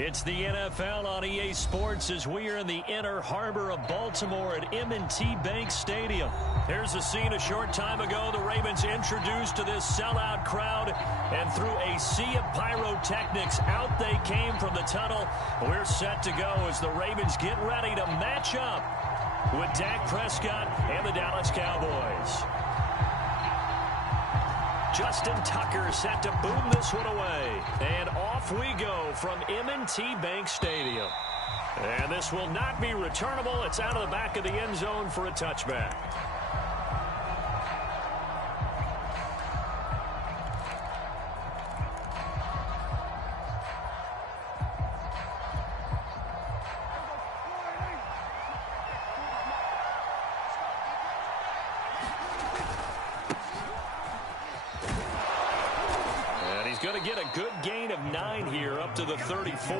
It's the NFL on EA Sports as we are in the inner harbor of Baltimore at M&T Bank Stadium. Here's a scene a short time ago. The Ravens introduced to this sellout crowd, and through a sea of pyrotechnics, out they came from the tunnel. We're set to go as the Ravens get ready to match up with Dak Prescott and the Dallas Cowboys. Justin Tucker set to boom this one away. And off we go from M&T Bank Stadium. And this will not be returnable. It's out of the back of the end zone for a touchback. Going to get a good gain of 9 here up to the 34.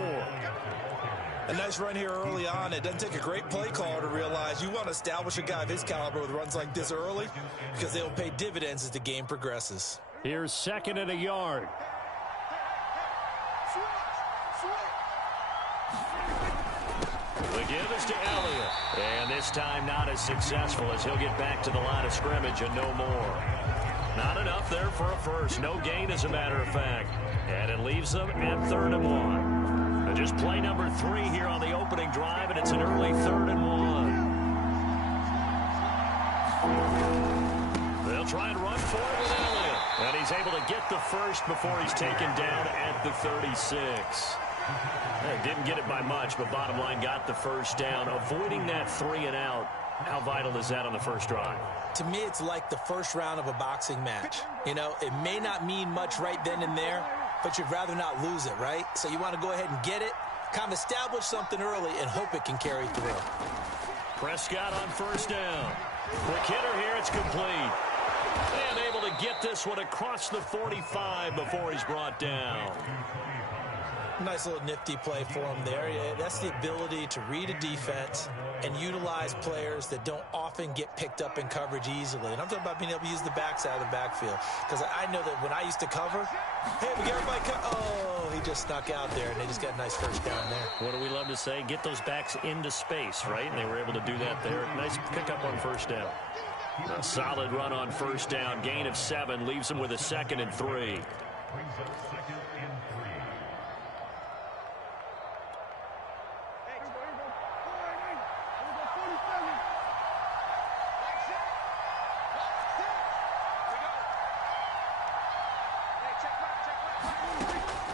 A nice run here early on. It doesn't take a great play caller to realize you want to establish a guy of his caliber with runs like this early because they'll pay dividends as the game progresses. Here's 2nd and a yard. The give is to Elliott. And this time not as successful as he'll get back to the line of scrimmage and no more. Not enough there for a first. No gain, as a matter of fact. And it leaves them at 3rd and 1. And just play number 3 here on the opening drive, and it's an early 3rd and 1. They'll try and run for it with Elliott. And he's able to get the first before he's taken down at the 36. Didn't get it by much, but bottom line, got the first down. Avoiding that 3 and out. How vital is that on the first drive? To me, it's like the first round of a boxing match. You know, it may not mean much right then and there, but you'd rather not lose it, right? So you want to go ahead and get it, kind of establish something early, and hope it can carry through. Prescott on first down. Quick hitter here, it's complete. And able to get this one across the 45 before he's brought down. Nice little nifty play for him there. Yeah, that's the ability to read a defense and utilize players that don't often get picked up in coverage easily. And I'm talking about being able to use the backside of the backfield. Because I know that when I used to cover, hey, we got everybody oh, he just snuck out there, and they just got a nice first down there. What do we love to say? Get those backs into space, right? And they were able to do that there. Nice pickup on first down. A solid run on first down. Gain of 7 leaves him with a 2nd and 3.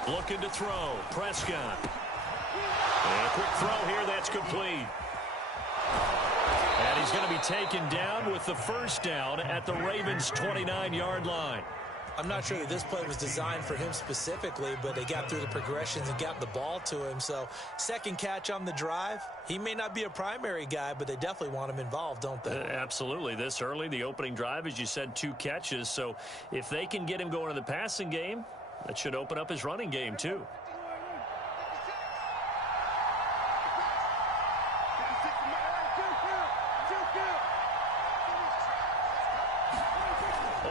Looking to throw. Prescott. And a quick throw here. That's complete. And he's going to be taken down with the first down at the Ravens' 29-yard line. I'm not sure that this play was designed for him specifically, but they got through the progressions and got the ball to him. So, second catch on the drive. He may not be a primary guy, but they definitely want him involved, don't they? Absolutely. This early, the opening drive, as you said, 2 catches. So, if they can get him going in the passing game, that should open up his running game, too.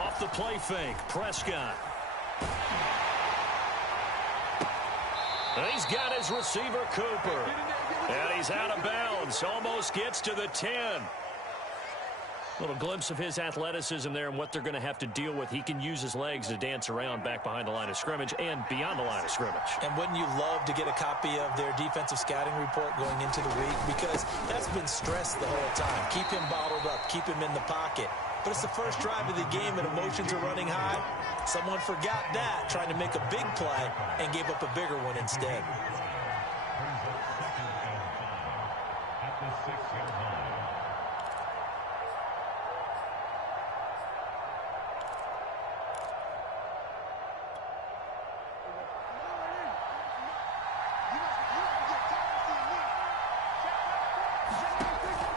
Off the play fake, Prescott. And he's got his receiver, Cooper. And he's out of bounds. Almost gets to the 10. Little glimpse of his athleticism there and what they're going to have to deal with. He can use his legs to dance around back behind the line of scrimmage and beyond the line of scrimmage. And wouldn't you love to get a copy of their defensive scouting report going into the week? Because that's been stressed the whole time. Keep him bottled up. Keep him in the pocket. But it's the first drive of the game and emotions are running high. Someone forgot that, trying to make a big play, and gave up a bigger one instead.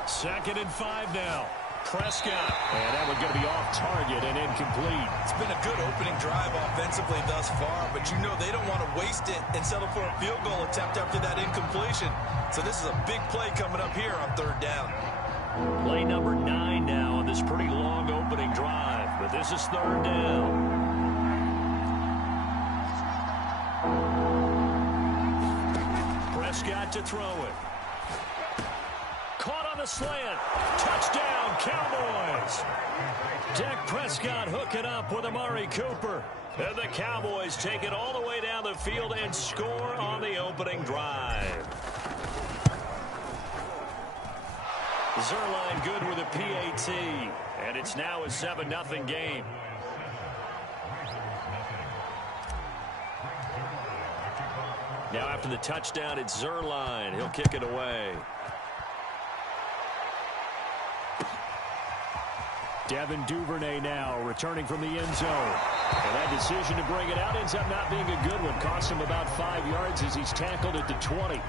Second and 5 now. Prescott. And that one's going to be off target and incomplete. It's been a good opening drive offensively thus far, but you know they don't want to waste it and settle for a field goal attempt after that incompletion. So this is a big play coming up here on 3rd down. Play number 9 now on this pretty long opening drive, but this is 3rd down. Prescott to throw it. Caught on the slant. Touchdown, Cowboys. Dak Prescott hooking up with Amari Cooper. And the Cowboys take it all the way down the field and score on the opening drive. Zerline good with a PAT. And it's now a 7-0 game. Now after the touchdown, it's Zerline. He'll kick it away. Devin Duvernay now returning from the end zone. And that decision to bring it out ends up not being a good one. Cost him about 5 yards as he's tackled at the 20.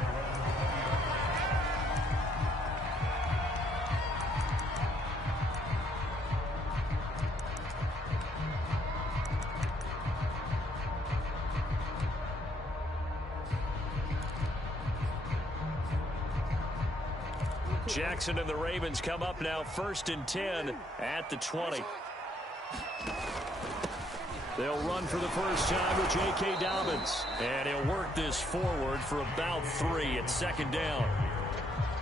Jackson and the Ravens come up now 1st and 10 at the 20. They'll run for the first time with J.K. Dobbins. And he'll work this forward for about 3 at 2nd down.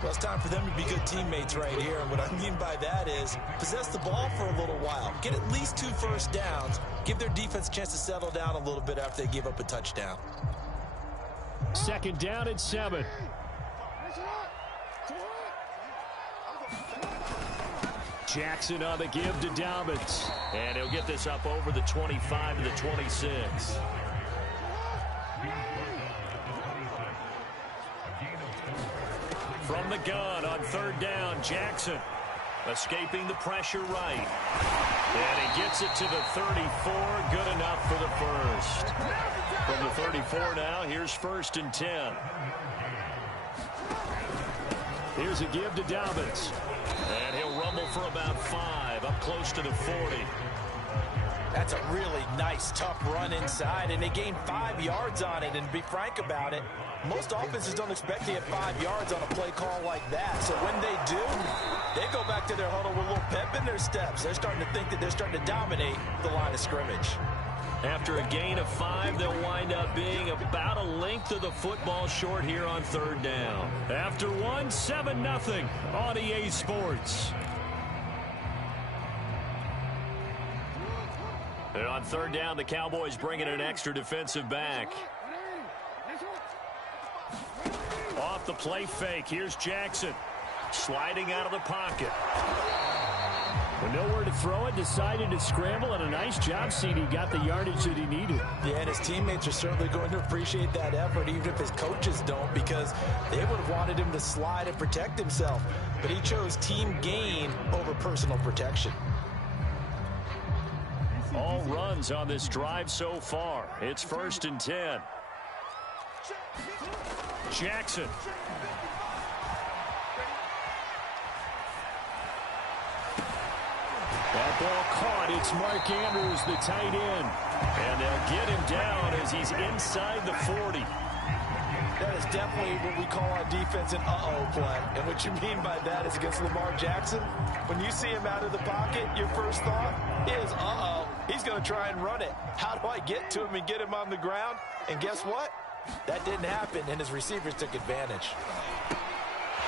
Well, it's time for them to be good teammates right here. And what I mean by that is possess the ball for a little while. Get at least 2 first downs. Give their defense a chance to settle down a little bit after they give up a touchdown. 2nd down and 7. Jackson on the give to Dobbins. And he'll get this up over the 25 to the 26. From the gun on 3rd down, Jackson escaping the pressure right. And he gets it to the 34. Good enough for the first. From the 34 now, here's 1st and 10. Here's a give to Dobbins. And he'll rumble for about 5, up close to the 40. That's a really nice, tough run inside, and they gained 5 yards on it. And to be frank about it, most offenses don't expect to get 5 yards on a play call like that. So when they do, they go back to their huddle with a little pep in their steps. They're starting to think that they're starting to dominate the line of scrimmage. After a gain of 5, they'll wind up being about a length of the football short here on 3rd down. After 1, 7-0 on EA Sports. And on 3rd down, the Cowboys bring in an extra defensive back. Off the play fake, here's Jackson. Sliding out of the pocket. With nowhere to throw it, decided to scramble, and a nice job, CD. Got the yardage that he needed. Yeah, and his teammates are certainly going to appreciate that effort, even if his coaches don't, because they would have wanted him to slide and protect himself. But he chose team gain over personal protection. All runs on this drive so far. It's 1st and 10. Jackson. That ball caught. It's Mark Andrews, the tight end. And they'll get him down as he's inside the 40. That is definitely what we call on defense an uh-oh play. And what you mean by that is against Lamar Jackson, when you see him out of the pocket, your first thought is, uh-oh, he's going to try and run it. How do I get to him and get him on the ground? And guess what? That didn't happen, and his receivers took advantage.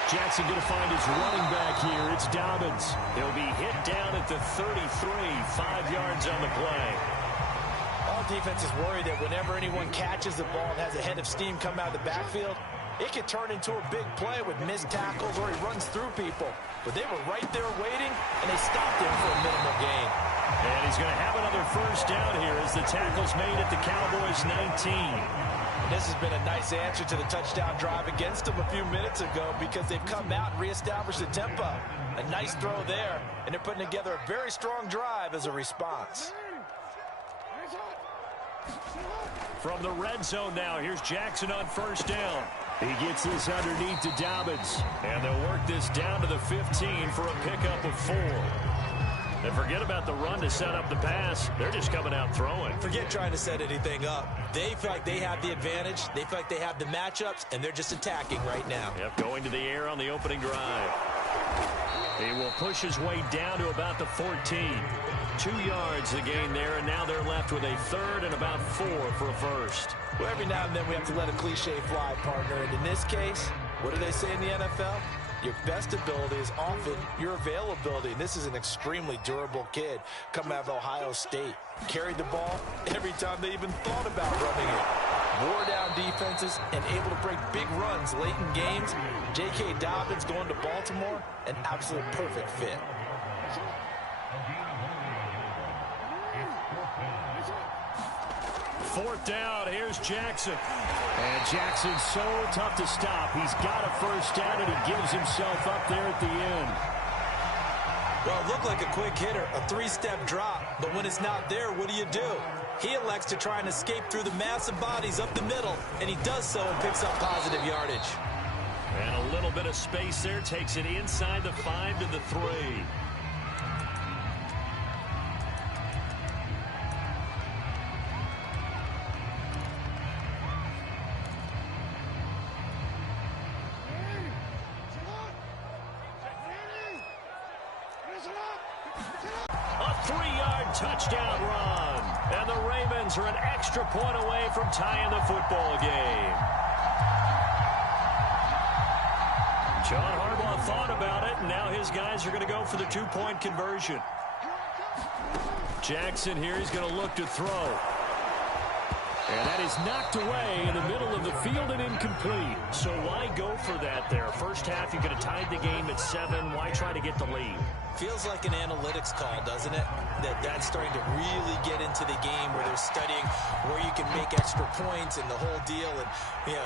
Jackson going to find his running back here. It's Dobbins. He'll be hit down at the 33, 5 yards on the play. All defenses worry that whenever anyone catches the ball and has a head of steam come out of the backfield, it can turn into a big play with missed tackles or he runs through people. But they were right there waiting, and they stopped him for a minimal gain. And he's going to have another first down here as the tackle's made at the Cowboys' 19. This has been a nice answer to the touchdown drive against them a few minutes ago because they've come out and reestablished the tempo. A nice throw there, and they're putting together a very strong drive as a response. From the red zone now, here's Jackson on first down. He gets this underneath to Dobbins. And they'll work this down to the 15 for a pickup of 4. And forget about the run to set up the pass. They're just coming out throwing. Forget trying to set anything up. They feel like they have the advantage. They feel like they have the matchups, and they're just attacking right now. Yep, going to the air on the opening drive. He will push his way down to about the 14. 2 yards the gain there, and now they're left with a third and about 4 for a first. Well, every now and then we have to let a cliche fly, partner. And in this case, what do they say in the NFL? Your best ability is often your availability. And this is an extremely durable kid coming out of Ohio State. Carried the ball every time they even thought about running it. Wore down defenses and able to break big runs late in games. J.K. Dobbins going to Baltimore, an absolute perfect fit. Fourth down, here's Jackson. And Jackson's so tough to stop. He's got a first down, and he gives himself up there at the end. Well, it looked like a quick hitter, a 3-step drop. But when it's not there, what do? He elects to try and escape through the massive bodies up the middle, and he does so and picks up positive yardage. And a little bit of space there, takes it inside the 5 to the 3. Touchdown run. And the Ravens are an extra point away from tying the football game. John Harbaugh thought about it, and now his guys are going to go for the 2-point conversion. Jackson here, he's going to look to throw. And that is knocked away in the middle of the field and incomplete. So why go for that there? First half, you could have tied the game at 7. Why try to get the lead? Feels like an analytics call, doesn't it? That's starting to really get into the game where they're studying where you can make extra points and the whole deal and,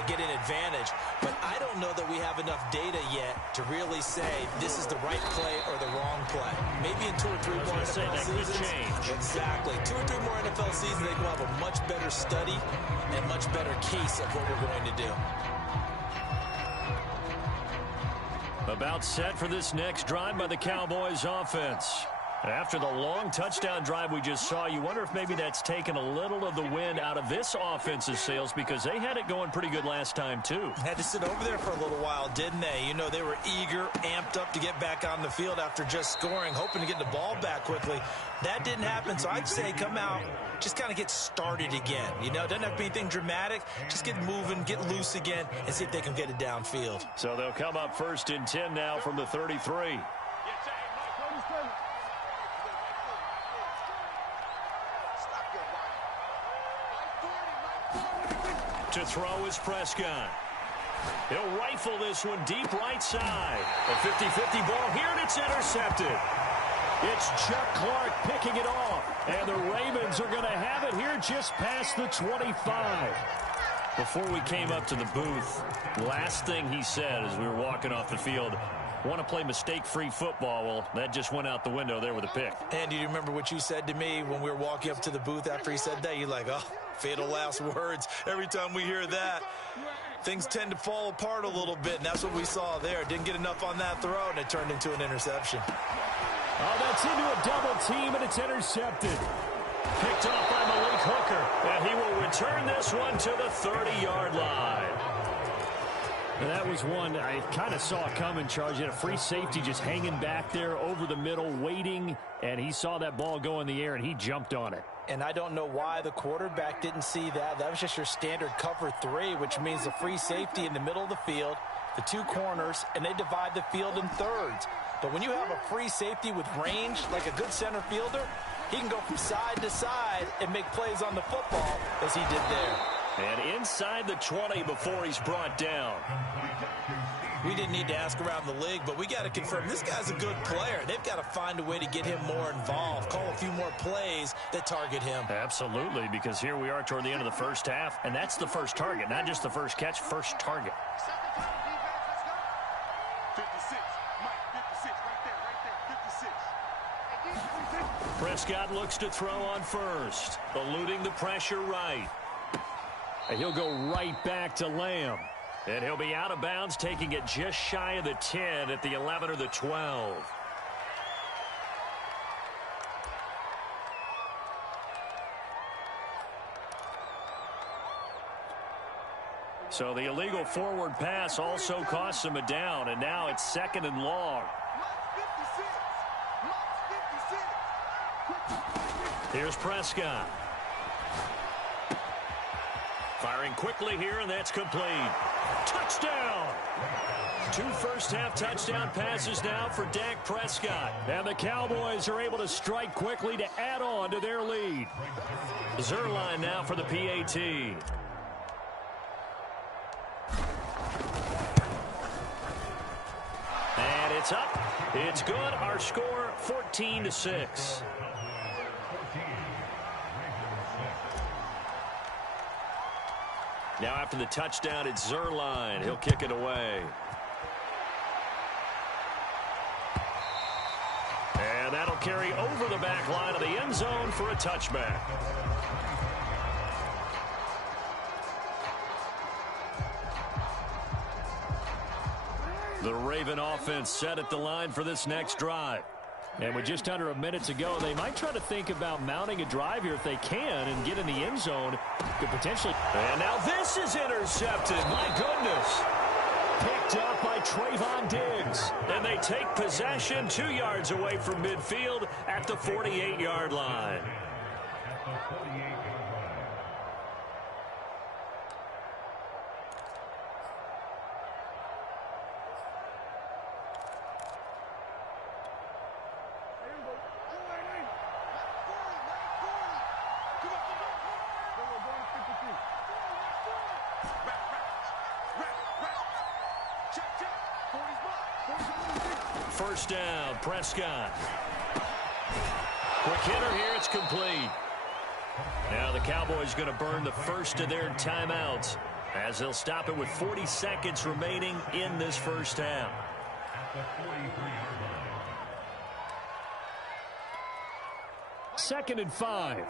get an advantage. But I don't know that we have enough data yet to really say this is the right play or the wrong play. Maybe in 2 or 3 more NFL seasons. Exactly. 2 or 3 more NFL seasons, they will have a much better study and much better case of what we're going to do. About set for this next drive by the Cowboys offense. After the long touchdown drive we just saw, you wonder if maybe that's taken a little of the wind out of this offense's sails because they had it going pretty good last time, too. Had to sit over there for a little while, didn't they? They were eager, amped up to get back on the field after just scoring, hoping to get the ball back quickly. That didn't happen, so I'd say come out, just kind of get started again. Doesn't have to be anything dramatic. Just get moving, get loose again, and see if they can get it downfield. So they'll come up 1st and 10 now from the 33. To throw is Prescott. He'll rifle this one deep right side. A 50-50 ball here, and it's intercepted. It's Chuck Clark picking it off. And the Ravens are going to have it here just past the 25. Before we came up to the booth, last thing he said as we were walking off the field, want to play mistake-free football. Well, that just went out the window there with a pick. And do you remember what you said to me when we were walking up to the booth after he said that? You're like, oh, fatal last words. Every time we hear that, things tend to fall apart a little bit, and that's what we saw there. Didn't get enough on that throw, and it turned into an interception. Oh, that's into a double team, and it's intercepted. Picked off by Malik Hooker, and he will return this one to the 30-yard line. And that was one I kind of saw coming, Charles. You had a free safety just hanging back there over the middle, waiting, and he saw that ball go in the air, and he jumped on it. And I don't know why the quarterback didn't see that. That was just your standard cover 3, which means the free safety in the middle of the field, the 2 corners, and they divide the field in thirds. But when you have a free safety with range, like a good center fielder, he can go from side to side and make plays on the football as he did there. And inside the 20 before he's brought down. We didn't need to ask around the league, but we got to confirm this guy's a good player. They've got to find a way to get him more involved, call a few more plays that target him. Absolutely, because here we are toward the end of the first half, and that's the first target, not just the first catch, first target. Prescott looks to throw on first, eluding the pressure right. And he'll go right back to Lamb. And he'll be out of bounds, taking it just shy of the 10 at the 11 or the 12. So the illegal forward pass also costs him a down, and now it's 2nd and long. Here's Prescott. Firing quickly here, and that's complete. Touchdown! 2 first-half touchdown passes now for Dak Prescott. And the Cowboys are able to strike quickly to add on to their lead. Zuerlein now for the PAT. And it's up. It's good. Our score, 14-6. Now after the touchdown, it's Zuerlein. He'll kick it away. And that'll carry over the back line of the end zone for a touchback. The Raven offense set at the line for this next drive. And with just under a minute to go, they might try to think about mounting a drive here if they can and get in the end zone. Could potentially. And now this is intercepted. My goodness. Picked up by Trayvon Diggs. And they take possession 2 yards away from midfield at the 48-yard line. First down, Prescott. Quick hitter here, it's complete. Now the Cowboys going to burn the first of their timeouts as they'll stop it with 40 seconds remaining in this first half. Second and 5.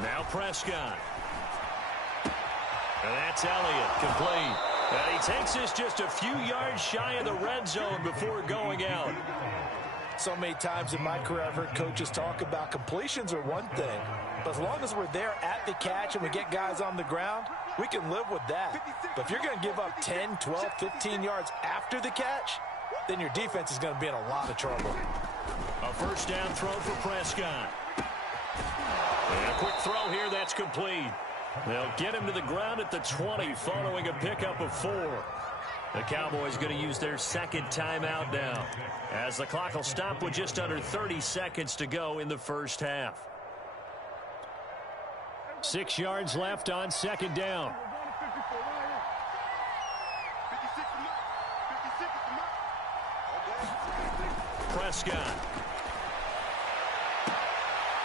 Now Prescott. And that's Elliott, complete. And he takes this just a few yards shy of the red zone before going out. So many times in my career I've heard coaches talk about completions are one thing, but as long as we're there at the catch and we get guys on the ground, we can live with that. But if you're going to give up 10, 12, 15 yards after the catch, then your defense is going to be in a lot of trouble. A first down throw for Prescott. And a quick throw here, that's complete. They'll get him to the ground at the 20 following a pickup of 4. The Cowboys going to use their second timeout now, as the clock will stop with just under 30 seconds to go in the first half. 6 yards left on second down. Prescott.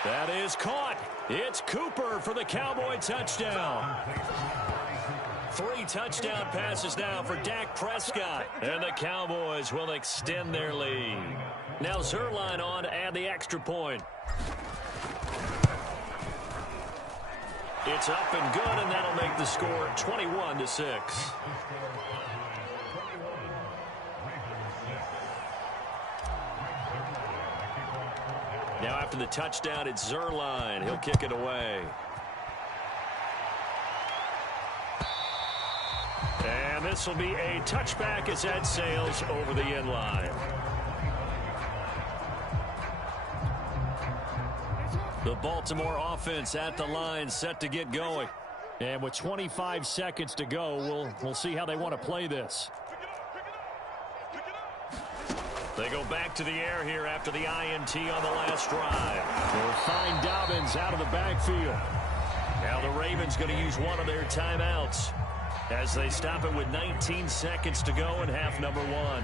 That is caught. It's Cooper for the Cowboy touchdown. 3 touchdown passes now for Dak Prescott. And the Cowboys will extend their lead. Now Zuerlein on to add the extra point. It's up and good, and that'll make the score 21-6. Now after the touchdown, it's Zuerlein. He'll kick it away. And this will be a touchback as that sails over the end line. The Baltimore offense at the line, set to get going. And with 25 seconds to go, we'll see how they want to play this. They go back to the air here after the INT on the last drive. They'll find Dobbins out of the backfield. Now the Ravens going to use one of their timeouts as they stop it with 19 seconds to go in half number 1.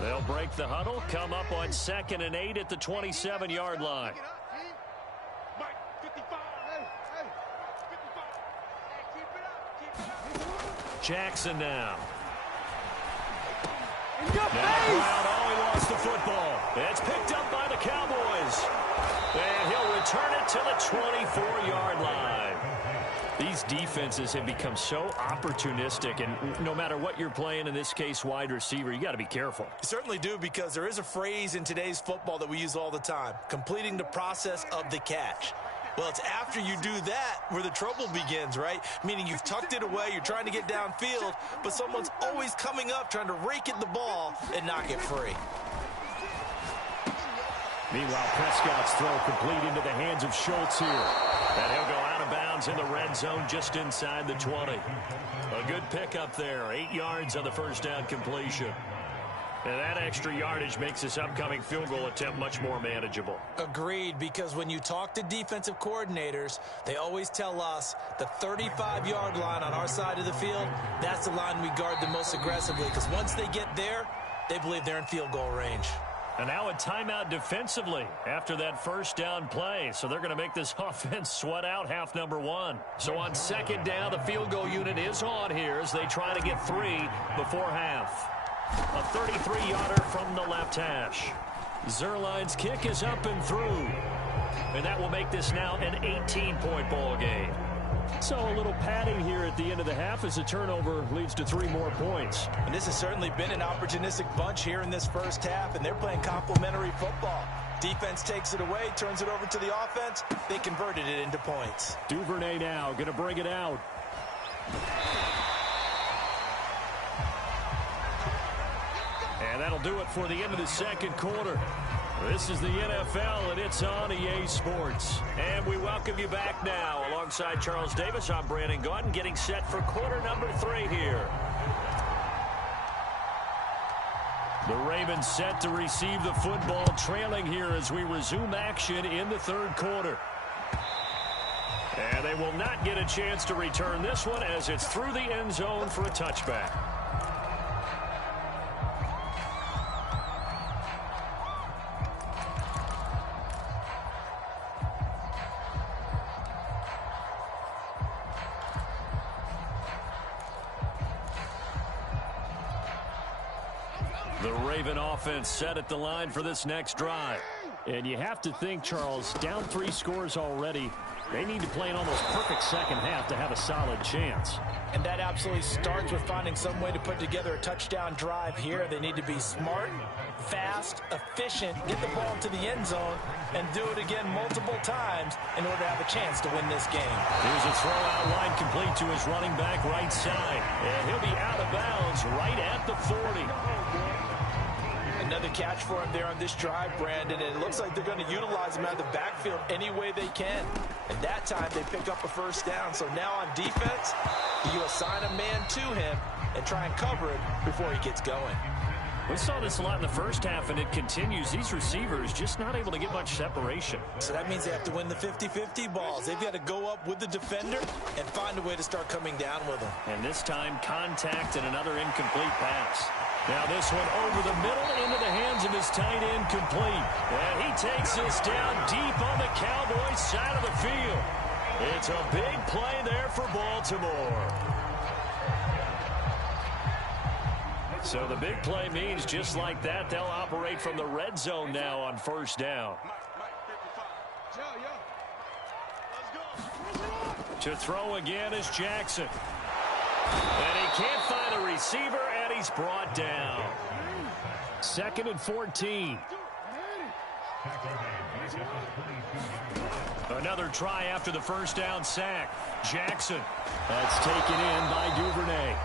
They'll break the huddle, come up on 2nd and 8 at the 27-yard line. Jackson now. Now Brown, he lost the football. It's picked up by the Cowboys. And he'll return it to the 24-yard line. These defenses have become so opportunistic, and no matter what you're playing, in this case wide receiver, you got to be careful. You certainly do, because there is a phrase in today's football that we use all the time: completing the process of the catch. Well, it's after you do that where the trouble begins, right? Meaning you've tucked it away, you're trying to get downfield, but someone's always coming up trying to rake at the ball and knock it free. Meanwhile, Prescott's throw complete into the hands of Schultz here. And he'll go out of bounds in the red zone just inside the 20. A good pickup there. 8 yards on the first down completion. And that extra yardage makes this upcoming field goal attempt much more manageable. Agreed, because when you talk to defensive coordinators, they always tell us the 35-yard line on our side of the field, that's the line we guard the most aggressively, because once they get there, they believe they're in field goal range. And now a timeout defensively after that first down play. So they're going to make this offense sweat out half number one. So on second down, the field goal unit is on here as they try to get 3 before half. A 33-yarder from the left hash. Zerline's kick is up and through. And that will make this now an 18-point ball game. So a little padding here at the end of the half as a turnover leads to 3 more points. And this has certainly been an opportunistic bunch here in this first half, and they're playing complementary football. Defense takes it away, turns it over to the offense. They converted it into points. Duvernay now going to bring it out. And that'll do it for the end of the second quarter. This is the NFL, and it's on EA Sports. And we welcome you back now. Alongside Charles Davis, I'm Brandon Gaudin, getting set for quarter number 3 here. The Ravens set to receive the football, trailing here as we resume action in the third quarter. And they will not get a chance to return this one as it's through the end zone for a touchback. The Raven offense set at the line for this next drive. And you have to think, Charles, down 3 scores already. They need to play an almost perfect second half to have a solid chance. And that absolutely starts with finding some way to put together a touchdown drive here. They need to be smart, fast, efficient, get the ball to the end zone, and do it again multiple times in order to have a chance to win this game. Here's a throw out line complete to his running back right side. And he'll be out of bounds right at the 40. Another catch for him there on this drive, Brandon, and it looks like they're going to utilize him out of the backfield any way they can. And that time they pick up a first down. So now on defense, you assign a man to him and try and cover it before he gets going. We saw this a lot in the first half, and it continues. These receivers just not able to get much separation. So that means they have to win the 50-50 balls. They've got to go up with the defender and find a way to start coming down with them. And this time, contact and another incomplete pass. Now this one over the middle into the hands of his tight end, complete. And he takes this down deep on the Cowboys side of the field. It's a big play there for Baltimore. So the big play means just like that, they'll operate from the red zone now on first down. To throw again is Jackson. And he can't find a receiver, and he's brought down. 2nd and 14. Another try after the first down sack. Jackson. That's taken in by Duvernay.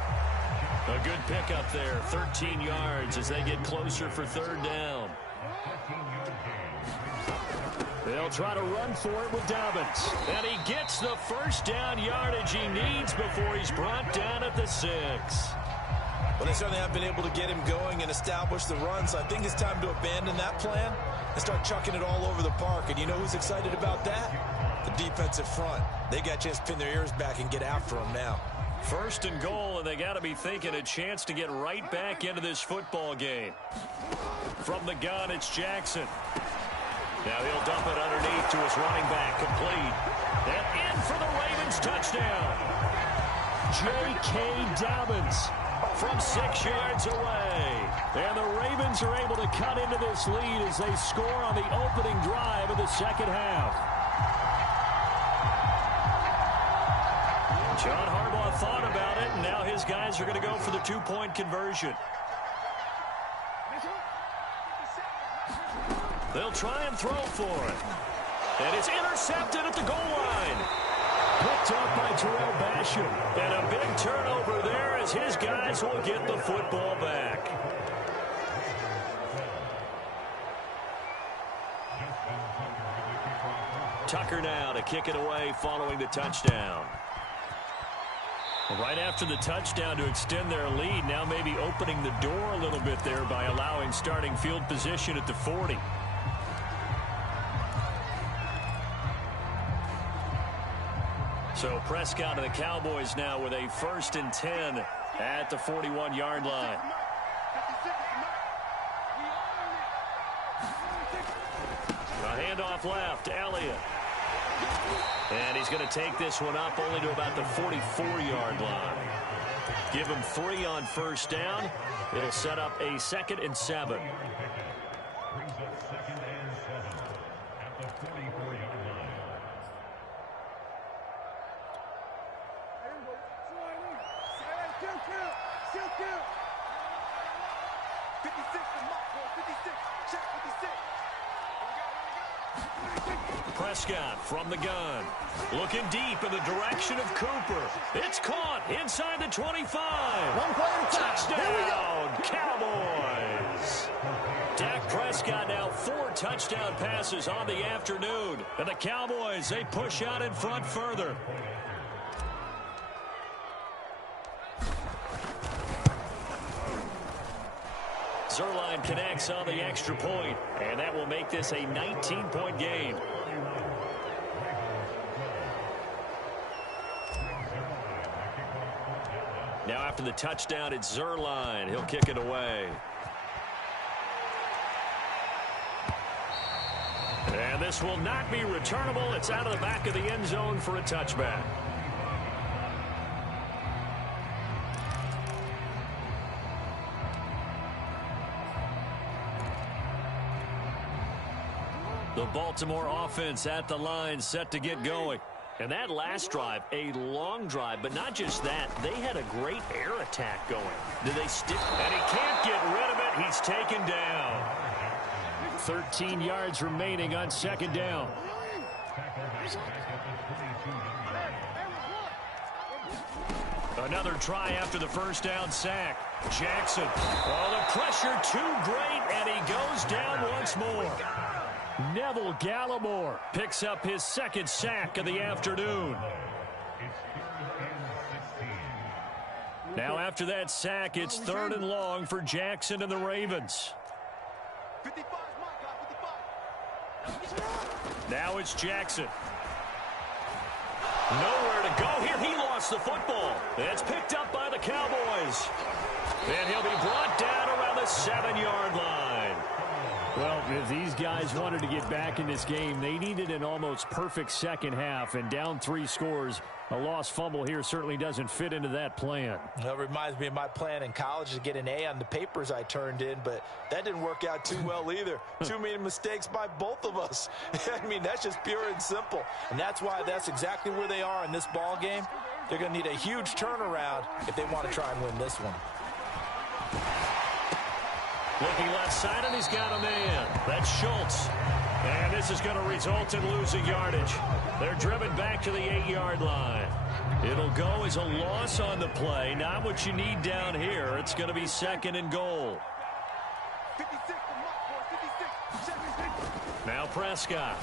A good pickup there, 13 yards as they get closer for third down. They'll try to run for it with Dobbins. And he gets the first down yardage he needs before he's brought down at the 6. Well, they certainly have been able to get him going and establish the run, so I think it's time to abandon that plan and start chucking it all over the park. And you know who's excited about that? The defensive front. They got a chance to pin their ears back and get after him now. 1st and goal, and they got to be thinking a chance to get right back into this football game. From the gun, it's Jackson. Now he'll dump it underneath to his running back, complete. And in for the Ravens touchdown. J.K. Dobbins from 6 yards away. And the Ravens are able to cut into this lead as they score on the opening drive of the second half. now his guys are going to go for the two-point conversion. They'll try and throw for it. And it's intercepted at the goal line. Picked up by Terrell Basham. And a big turnover there as his guys will get the football back. Tucker now to kick it away following the touchdown. Right after the touchdown to extend their lead, now maybe opening the door a little bit there by allowing starting field position at the 40. So Prescott and the Cowboys now with a 1st and 10 at the 41-yard line. A handoff left, Elliott. And he's going to take this one up only to about the 44-yard line. Give him 3 on 1st down. It'll set up a 2nd and 7. Prescott from the gun. Looking deep in the direction of Cooper. It's caught inside the 25. Touchdown, Cowboys. Dak Prescott now 4 touchdown passes on the afternoon. And the Cowboys, they push out in front further. Zerline connects on the extra point, and that will make this a 19-point game. Now after the touchdown, it's Zerline. He'll kick it away. And this will not be returnable. It's out of the back of the end zone for a touchback. The Baltimore offense at the line, set to get going. And that last drive, a long drive, but not just that. They had a great air attack going. Did they stick? And he can't get rid of it. He's taken down. 13 yards remaining on 2nd down. Another try after the 1st down sack. Jackson. Oh, the pressure too great, and he goes down once more. Neville Gallimore picks up his 2nd sack of the afternoon. Now after that sack, it's 3rd and long for Jackson and the Ravens. Now it's Jackson. Nowhere to go here. He lost the football. It's picked up by the Cowboys. And he'll be brought down around the 7-yard line. Well, if these guys wanted to get back in this game, they needed an almost perfect second half, and down 3 scores. A lost fumble here certainly doesn't fit into that plan. That reminds me of my plan in college to get an A on the papers I turned in, but that didn't work out too well either. Too many mistakes by both of us. I mean, that's just pure and simple. And that's why that's exactly where they are in this ball game. They're going to need a huge turnaround if they want to try and win this one. Looking left side, and he's got a man. That's Schultz. And this is going to result in losing yardage. They're driven back to the 8-yard line. It'll go as a loss on the play. Not what you need down here. It's going to be 2nd and goal. Now Prescott.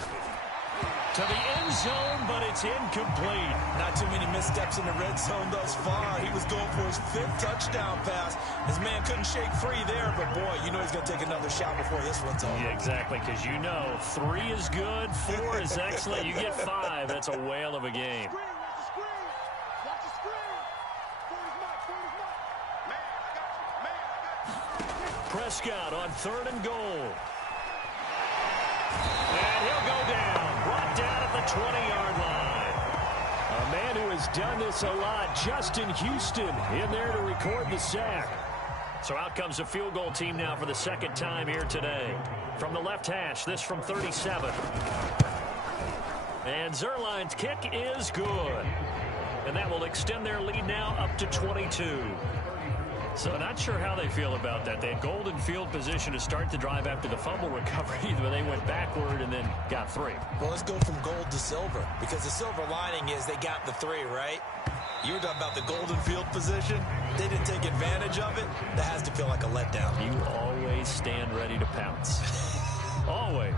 To the end zone, but it's incomplete. Not too many missteps in the red zone thus far. He was going for his 5th touchdown pass. His man couldn't shake free there, but boy, you know he's going to take another shot before this one's over. Yeah, exactly, because you know 3 is good, 4 is excellent. You get 5, that's a whale of a game. Prescott on 3rd and goal. And he'll go down. Brought down at the 20-yard line. A man who has done this a lot, Justin Houston, in there to record the sack. So out comes the field goal team now for the 2nd time here today. From the left hash, this from 37. And Zerline's kick is good. and that will extend their lead now up to 22. So not sure how they feel about that. They had golden field position to start the drive after the fumble recovery, but they went backward and then got 3. Well, let's go from gold to silver, because the silver lining is they got the 3, right? You were talking about the golden field position. They didn't take advantage of it. That has to feel like a letdown. You always stand ready to pounce. Always.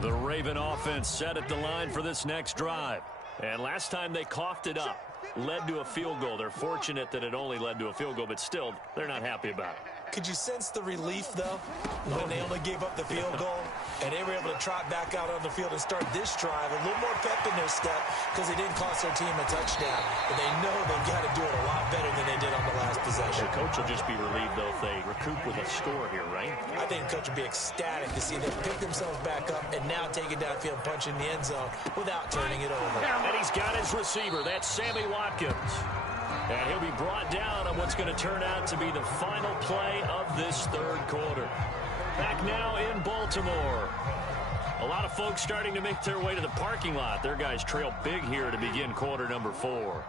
The Raven offense set at the line for this next drive. And last time they coughed it up, led to a field goal. They're fortunate that it only led to a field goal, but still, they're not happy about it. Could you sense the relief, though, when they only gave up the field goal and they were able to trot back out on the field and start this drive? A little more pep in their step because they didn't cost their team a touchdown. But they know they've got to do it a lot better than they did on the last possession. The coach will just be relieved, though, if they recoup with a score here, right? I think the coach will be ecstatic to see them pick themselves back up and now take it downfield, punch in the end zone without turning it over. And he's got his receiver. That's Sammy Watkins. And he'll be brought down on what's going to turn out to be the final play of this third quarter. Back now in Baltimore. A lot of folks starting to make their way to the parking lot. Their guys trail big here to begin quarter number 4.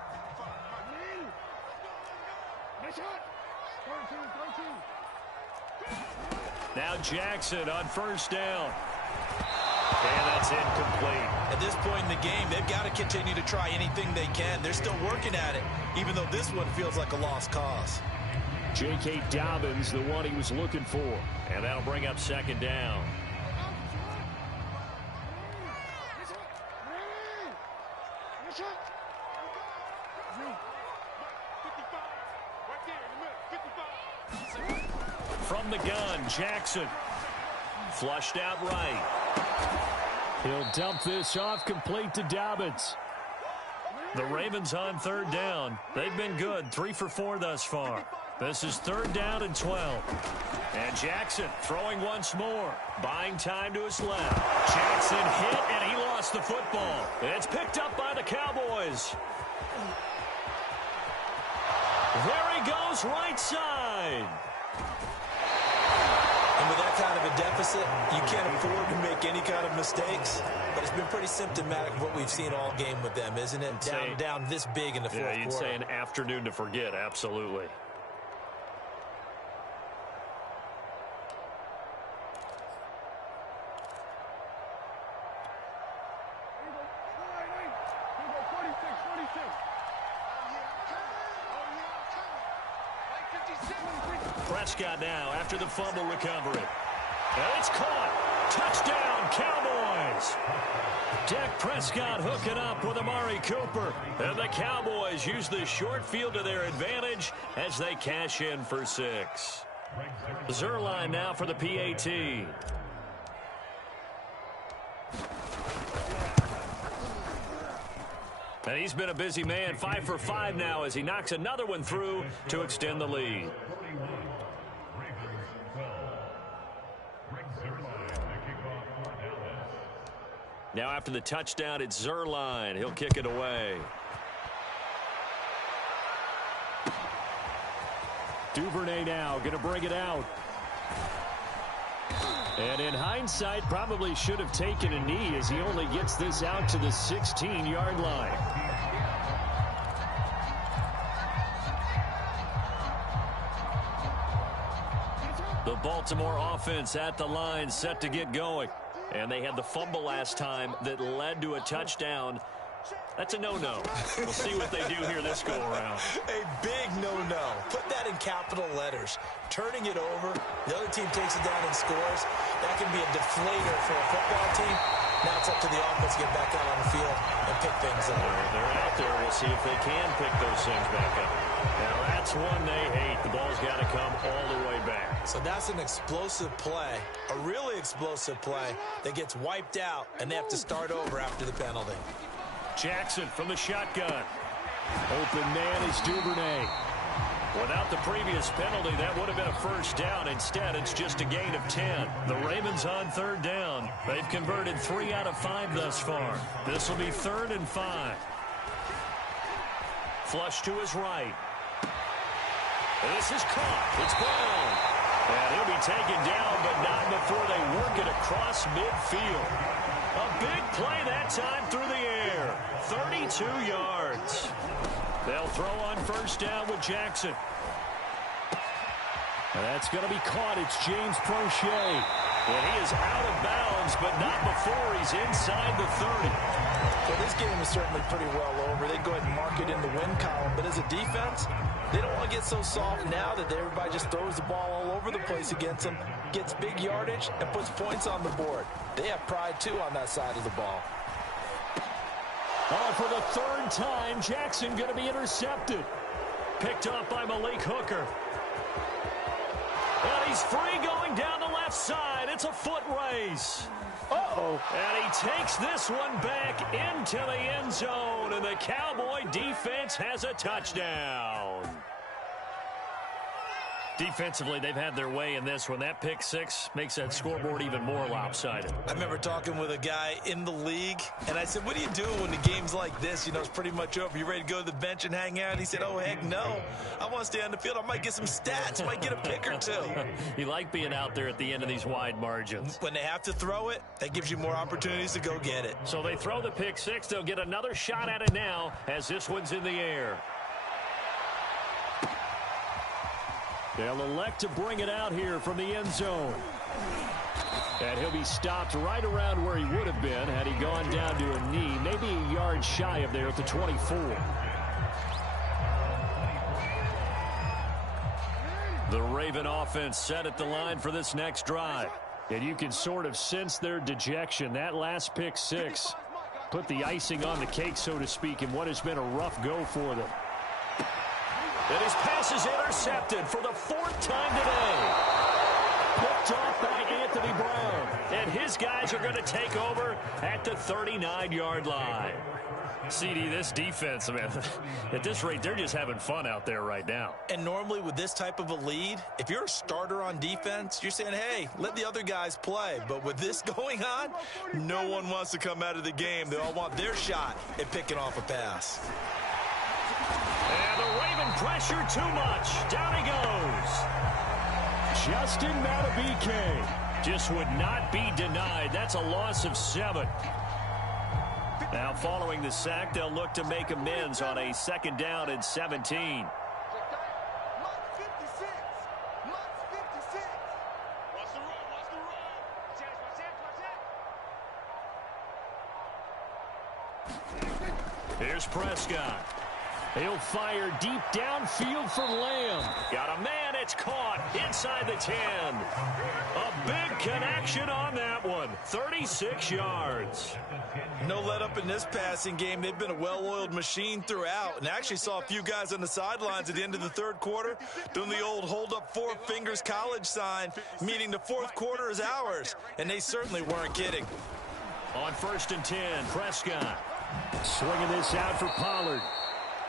Now Jackson on first down. And that's incomplete. At this point in the game, they've got to continue to try anything they can. They're still working at it, even though this one feels like a lost cause. J.K. Dobbins, the one he was looking for. And that'll bring up second down. From the gun, Jackson. Flushed out right. He'll dump this off complete to Dobbins. The Ravens on third down. They've been good, 3 for 4 thus far. This is third down and 12. And Jackson throwing once more. Buying time to his left. Jackson hit, and he lost the football. It's picked up by the Cowboys. There he goes, right side. And with that kind of a deficit, you can't afford to make any kind of mistakes. But it's been pretty symptomatic of what we've seen all game with them, isn't it? Down this big in the fourth quarter. Yeah, you'd say an afternoon to forget, absolutely. Prescott now after the fumble recovery. And it's caught. Touchdown, Cowboys. Dak Prescott hooking up with Amari Cooper. And the Cowboys use the short field to their advantage as they cash in for 6. Zerline now for the PAT. And he's been a busy man, 5 for 5 now as he knocks another one through to extend the lead. Now after the touchdown, it's Zerline. He'll kick it away. Duvernay now going to bring it out. And in hindsight, probably should have taken a knee as he only gets this out to the 16-yard line. The Baltimore offense at the line, set to get going. And they had the fumble last time that led to a touchdown. That's a no-no. We'll see what they do here this go-around. A big no-no. Put that in capital letters. Turning it over, the other team takes it down and scores. That can be a deflator for a football team. Now it's up to the offense to get back out on the field and pick things up. They're out there. We'll see if they can pick those things back up. Now that's one they hate. The ball's got to come all the way back. So that's an explosive play, a really explosive play that gets wiped out, and they have to start over after the penalty. Jackson from the shotgun. Open man is Duvernay. Without the previous penalty, that would have been a first down. Instead, it's just a gain of 10. The Ravens on third down. They've converted 3 out of 5 thus far. This will be 3rd and 5. Flush to his right. This is caught. It's Brown. And he'll be taken down, but not before they work it across midfield. A big play that time through the air. 32 yards. They'll throw on first down with Jackson. And that's going to be caught. It's James Prochet. And he is out of bounds, but not before he's inside the 30. Well, this game is certainly pretty well over. They go ahead and mark it in the win column. But as a defense, they don't want to get so soft now that everybody just throws the ball all over the place against them, gets big yardage, and puts points on the board. They have pride, too, on that side of the ball. Oh, for the third time, Jackson going to be intercepted. Picked up by Malik Hooker. And he's free going down the left side. It's a foot race. Uh-oh. And he takes this one back into the end zone. And the Cowboy defense has a touchdown. Defensively, they've had their way in this one. That pick six makes that scoreboard even more lopsided. I remember talking with a guy in the league, and I said, what do you do when the game's like this? You know, it's pretty much over. You ready to go to the bench and hang out? He said, oh, heck no. I want to stay on the field. I might get some stats. I might get a pick or two. You like being out there at the end of these wide margins. When they have to throw it, that gives you more opportunities to go get it. So they throw the pick six. They'll get another shot at it now as this one's in the air. They'll elect to bring it out here from the end zone. And he'll be stopped right around where he would have been had he gone down to a knee, maybe a yard shy of there at the 24. The Raven offense set at the line for this next drive. And you can sort of sense their dejection. That last pick six put the icing on the cake, so to speak, in what has been a rough go for them. And his pass is intercepted for the fourth time today. Picked off by Anthony Brown. And his guys are going to take over at the 39-yard line. CD, this defense, man, at this rate, they're just having fun out there right now. And normally with this type of a lead, if you're a starter on defense, you're saying, hey, let the other guys play. But with this going on, no one wants to come out of the game. They all want their shot at picking off a pass. And the Raven pressure too much. Down he goes. Justin Matabike just would not be denied. That's a loss of 7. Now following the sack, they'll look to make amends on a second down and 17. Here's Prescott. He'll fire deep downfield for Lamb. Got a man, it's caught inside the 10. A big connection on that one. 36 yards. No let up in this passing game. They've been a well-oiled machine throughout. And I actually saw a few guys on the sidelines at the end of the third quarter doing the old hold up 4 fingers college sign, meaning the fourth quarter is ours. And they certainly weren't kidding. On first and 10, Prescott. Swinging this out for Pollard.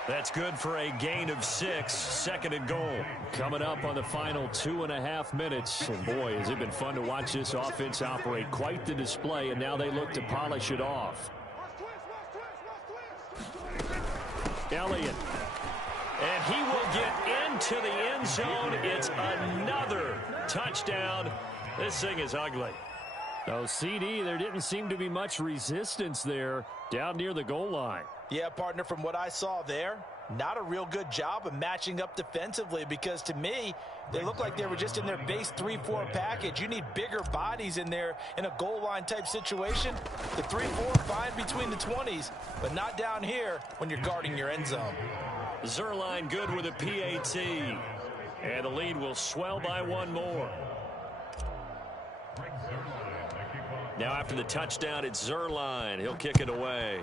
That's good for a gain of 6, second and goal. Coming up on the final 2.5 minutes. And boy, has it been fun to watch this offense operate. Quite the display, and now they look to polish it off. Elliott. And he will get into the end zone. It's another touchdown. This thing is ugly. Oh, CD, there didn't seem to be much resistance there down near the goal line. Yeah, partner, from what I saw there, not a real good job of matching up defensively because to me, they look like they were just in their base 3-4 package. You need bigger bodies in there in a goal line type situation. The 3-4 fine between the 20s, but not down here when you're guarding your end zone. Zerline good with a PAT. And the lead will swell by 1 more. Now after the touchdown, it's Zerline. He'll kick it away.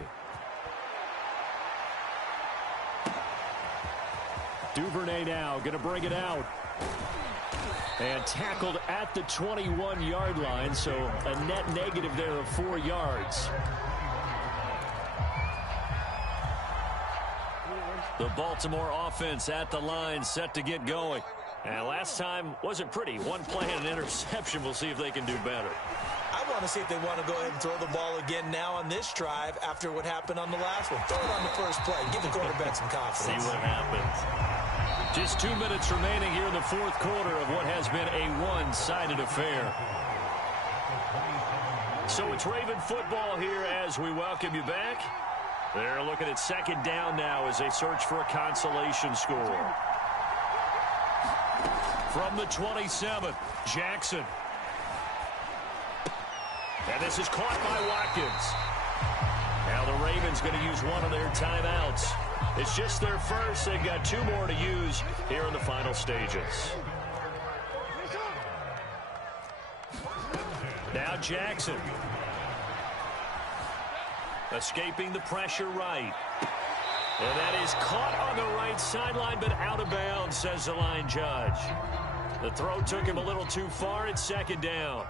Duvernay now going to bring it out. And tackled at the 21-yard line, so a net negative there of 4 yards. The Baltimore offense at the line set to get going. And last time wasn't pretty. 1 play and an interception. We'll see if they can do better. I want to see if they want to go ahead and throw the ball again now on this drive after what happened on the last one. Throw it on the first play. Give the quarterback some confidence. See what happens. Just 2 minutes remaining here in the fourth quarter of what has been a one-sided affair. So it's Raven football here as we welcome you back. They're looking at second down now as they search for a consolation score. From the 27th, Jackson. And this is caught by Watkins. Now the Ravens going to use one of their timeouts. It's just their first. They've got 2 more to use here in the final stages. Now Jackson. Escaping the pressure right. And that is caught on the right sideline, but out of bounds, says the line judge. The throw took him a little too far at second down.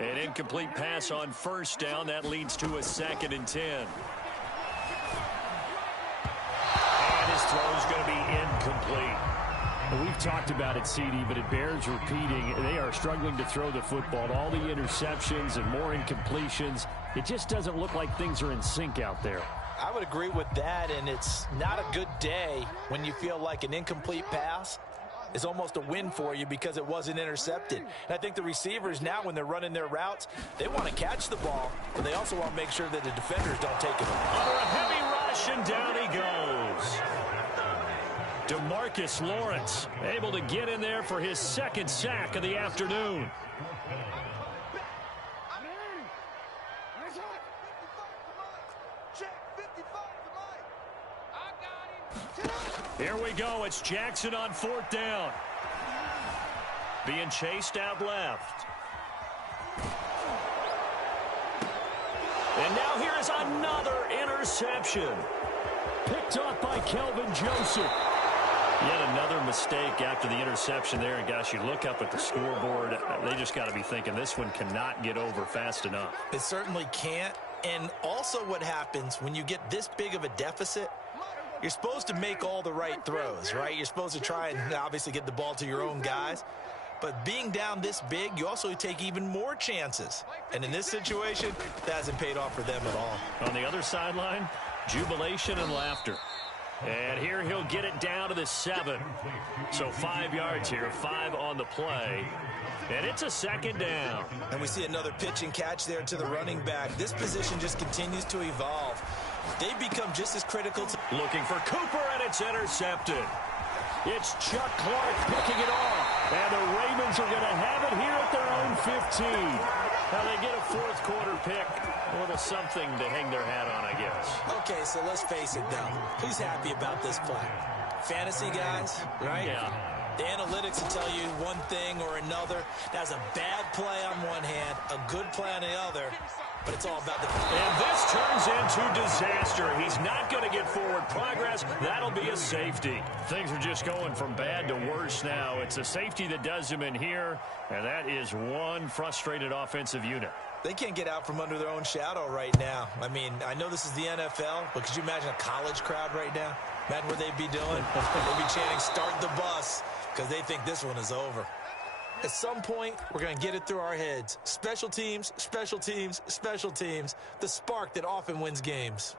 An incomplete pass on first down. That leads to a 2nd and 10. And his throw is going to be incomplete. Well, we've talked about it, CD, but it bears repeating. They are struggling to throw the football. All the interceptions and more incompletions. It just doesn't look like things are in sync out there. I would agree with that, and it's not a good day when you feel like an incomplete pass is almost a win for you because it wasn't intercepted. And I think the receivers now, when they're running their routes, they want to catch the ball, but they also want to make sure that the defenders don't take it away. Under a heavy rush, and down he goes. DeMarcus Lawrence able to get in there for his 2nd sack of the afternoon. Here we go. It's Jackson on 4th down. Being chased out left. And now here is another interception. Picked off by Kelvin Joseph. Yet another mistake after the interception there. And, gosh, you look up at the scoreboard. They just got to be thinking this one cannot get over fast enough. It certainly can't. And also what happens when you get this big of a deficit, you're supposed to make all the right throws, right? You're supposed to try and obviously get the ball to your own guys. But being down this big, you also take even more chances. And in this situation, that hasn't paid off for them at all. On the other sideline, jubilation and laughter. And here he'll get it down to the 7. So 5 yards here, 5 on the play. And it's a 2nd down. And we see another pitch and catch there to the running back. This position just continues to evolve. They become just as critical. Looking for Cooper, and it's intercepted. It's Chuck Clark picking it off. And the Ravens are going to have it here at their own 15. Now they get a 4th quarter pick. A little something to hang their hat on, I guess. Okay, so let's face it, though. Who's happy about this play? Fantasy guys, right? Yeah. The analytics will tell you one thing or another. That's a bad play on one hand, a good play on the other. But it's all about the... And this turns into disaster. He's not going to get forward progress. That'll be a safety. Things are just going from bad to worse now. It's a safety that does him in here, and that is one frustrated offensive unit. They can't get out from under their own shadow right now. I mean, I know this is the NFL, but could you imagine a college crowd right now? Imagine what they'd be doing. They'd be chanting, "Start the bus," because they think this one is over. At some point, we're going to get it through our heads. Special teams, special teams, special teams. The spark that often wins games.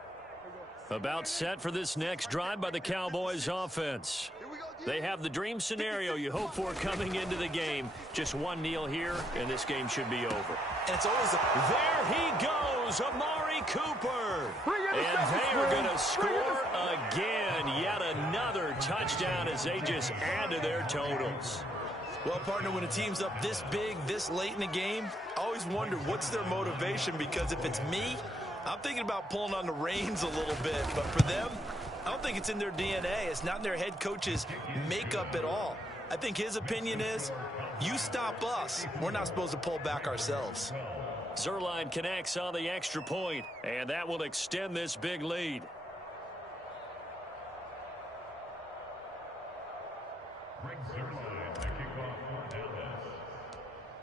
About set for this next drive by the Cowboys offense. They have the dream scenario you hope for coming into the game. Just one kneel here, and this game should be over. And it's always there he goes, Amari Cooper. And they are going to score again. Yet another touchdown as they just add to their totals. Well, partner, when a team's up this big, this late in the game, I always wonder what's their motivation, because if it's me, I'm thinking about pulling on the reins a little bit. But for them, I don't think it's in their DNA. It's not in their head coach's makeup at all. I think his opinion is, you stop us, we're not supposed to pull back ourselves. Zerline connects on the extra point, and that will extend this big lead.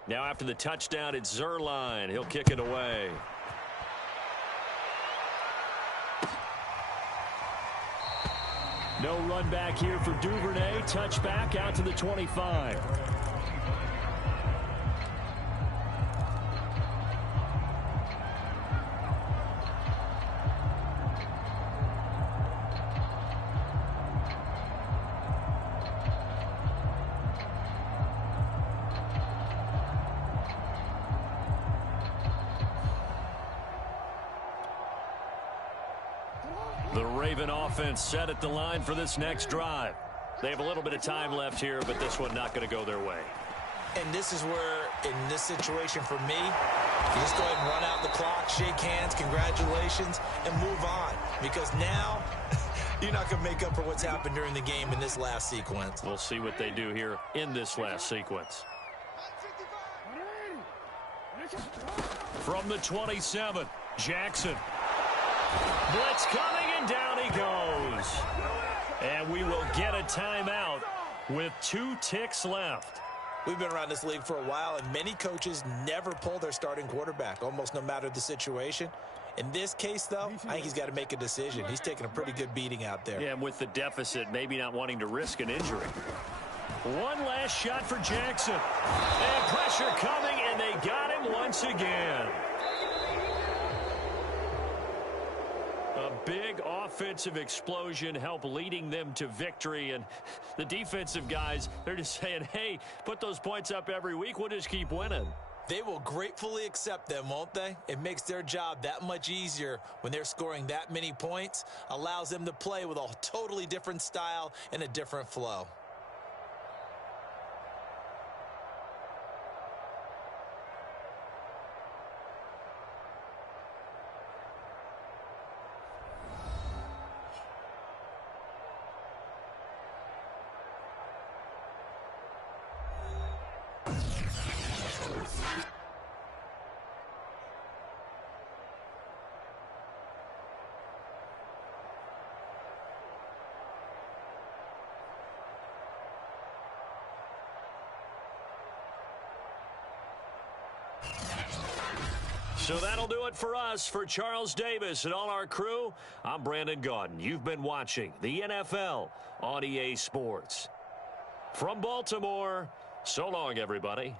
Now after the touchdown, it's Zerline. He'll kick it away. No run back here for Duvernay. Touchback out to the 25. The Raven offense set at the line for this next drive. They have a little bit of time left here, but this one not going to go their way. And this is where, in this situation for me, you just go ahead and run out the clock, shake hands, congratulations, and move on. Because now, you're not going to make up for what's happened during the game in this last sequence. We'll see what they do here in this last sequence. From the 27, Jackson. Blitz coming, and down he goes. And we will get a timeout with 2 ticks left. We've been around this league for a while, and many coaches never pull their starting quarterback, almost no matter the situation. In this case, though, I think he's got to make a decision. He's taking a pretty good beating out there. Yeah, and with the deficit, maybe not wanting to risk an injury. One last shot for Jackson. And pressure coming, and they got him once again. A big offensive explosion helped leading them to victory. And the defensive guys, they're just saying, hey, put those points up every week. We'll just keep winning. They will gratefully accept them, won't they? It makes their job that much easier when they're scoring that many points. Allows them to play with a totally different style and a different flow. So that'll do it for us. For Charles Davis and all our crew, I'm Brandon Gaudin. You've been watching the NFL on EA Sports. From Baltimore, so long, everybody.